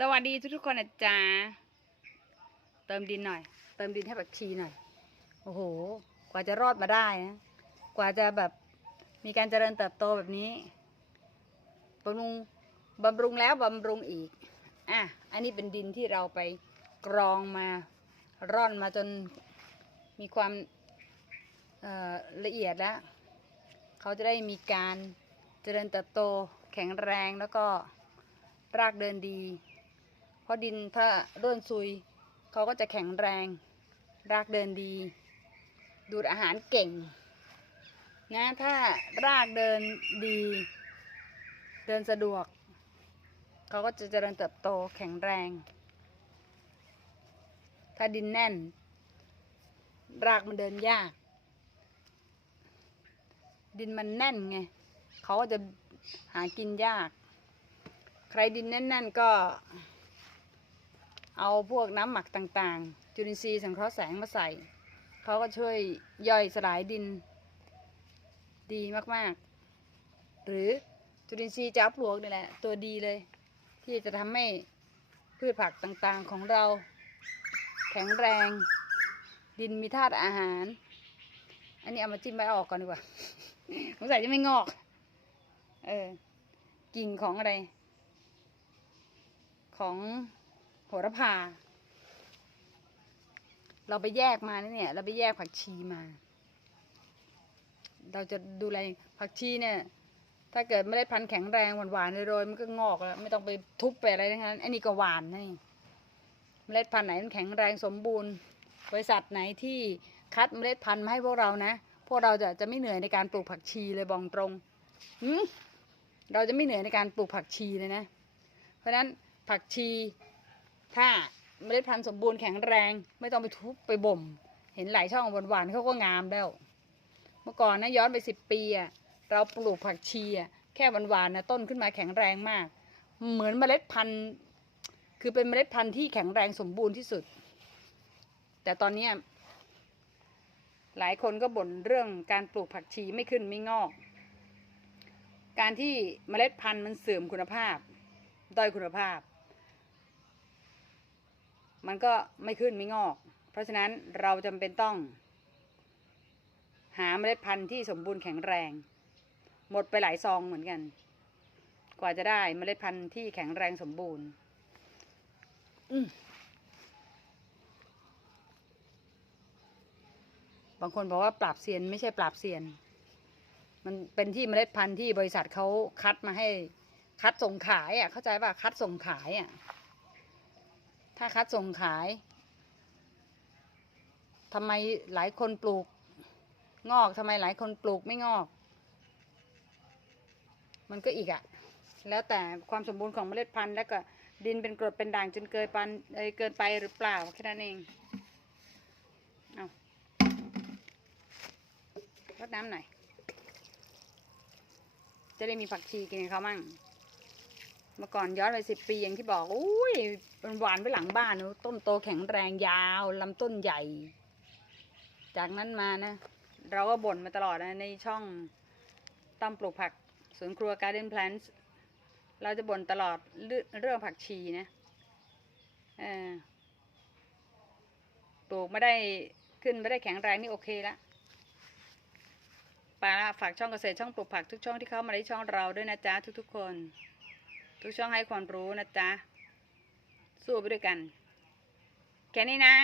สวัสดีทุกๆคนนะจ๊ะเติมดินหน่อย เติมดินให้ผักชีหน่อย โอ้โห กว่าจะรอดมาได้นะกว่าจะแบบมีการเจริญเติบโตแบบนี้บำรุงบำรุงแล้วบำรุงอีกอะอันนี้เป็นดินที่เราไปกรองมาร่อนมาจนมีความละเอียดแล้วเขาจะได้มีการเจริญเติบโตแข็งแรงแล้วก็รากเดินดี เพราะดินถ้าร่วนซุยเขาก็จะแข็งแรง รากเดินดี ดูดอาหารเก่งนะถ้ารากเดินดี เดินสะดวก เขาก็จะเจริญเติบโตแข็งแรง ถ้าดินแน่น รากมันเดินยาก ดินมันแน่นไงเขาก็จะหากินยาก ใครดินแน่นๆก็ เอาพวกน้ำหมักต่างๆ จุลินทรีย์สังเคราะห์แสงมาใส่ เขาก็ช่วยย่อยสลายดิน ดีมากๆ หรือจุลินทรีย์จ้าปลวกนี่แหละ ตัวดีเลย ที่จะทำให้พืชผักต่างๆของเรา แข็งแรง ดินมีธาตุอาหาร อันนี้เอามาจิ้มใบออกก่อนดีกว่าสงสัยจะไม่งอก เออ กิ่งของอะไร ของ ระพา เราไปแยกมานะเนี่ย เราไปแยกผักชีมา เราจะดูแลผักชีเนี่ย ถ้าเกิดเมล็ดพันธุ์แข็งแรงหวานๆโรยมันก็งอกแล้วไม่ต้องไปทุบไปอะไรทั้งนั้นอันนี้ก็หวานนี่เมล็ดพันธุ์ไหนมันแข็งแรงสมบูรณ์ บริษัทไหนที่คัดเมล็ดพันธุ์มาให้พวกเรานะ พวกเราจะจะไม่เหนื่อยในการปลูกผักชีเลยบองตรงหืมเราจะไม่เหนื่อยในการปลูกผักชีเลยนะ เพราะฉะนั้นผักชี ถ้าเมล็ดพันธุ์สมบูรณ์แข็งแรงไม่ต้องไปทุบไปบ่ม เห็นหลายช่องหวานๆเขาก็งามแล้ว เมื่อก่อนนะย้อนไปสิบปีอะเราปลูกผักชีอะแค่หวานๆนะต้นขึ้นมาแข็งแรงมาก เหมือนเมล็ดพันธุ์ คือเป็นเมล็ดพันธุ์ที่แข็งแรงสมบูรณ์ที่สุด แต่ตอนเนี้หลายคนก็บ่นเรื่องการปลูกผักชีไม่ขึ้นไม่งอก การที่เมล็ดพันธุ์มันเสื่อมคุณภาพ ด้อยคุณภาพ มันก็ไม่ขึ้นไม่งอก เพราะฉะนั้นเราจำเป็นต้อง หาเมล็ดพันธุ์ที่สมบูรณ์แข็งแรง หมดไปหลายซองเหมือนกัน กว่าจะได้เมล็ดพันธุ์ที่แข็งแรงสมบูรณ์บางคนบอกว่าปราบเซียนไม่ใช่ปราบเซียน มันเป็นที่เมล็ดพันธุ์ที่บริษัทเขาคัดมาให้ คัดส่งขายอะ เข้าใจป่ะคัดส่งขายอะ ถ้าคัดส่งขายทำไมหลายคนปลูกงอกทำไมหลายคนปลูกไม่งอก มันก็อีกอะแล้วแต่ความสมบูรณ์ของเมล็ดพันธุ์แล้วก็ดินเป็นกรดเป็นด่างจนเกินปันเอยเกินไปหรือเปล่าแค่นั้นเองเอารดน้ำหน่อย จะได้มีผักชีกินเขามั่ง เมื่อก่อนย้อนไปสิบปีอย่างที่บอกอุ้ยมันหวานไปหลังบ้านนะต้นโตแข็งแรงยาวลำต้นใหญ่ จากนั้นมานะ เราก็บ่นมาตลอดนะในช่องตั้มปลูกผักสวนครัว Garden Plants เราจะบ่นตลอดเรื่องผักชีนะปลูกไม่ได้ขึ้นไม่ได้แข็งแรงนี่โอเคละปาละฝากช่องเกษตรช่องปลูกผักทุกช่องที่เข้ามาในช่องเราด้วยนะจ๊ะทุกๆคน ทุกช่องให้ความรู้นะจ๊ะ สู้ไปด้วยกัน แค่นี้นะ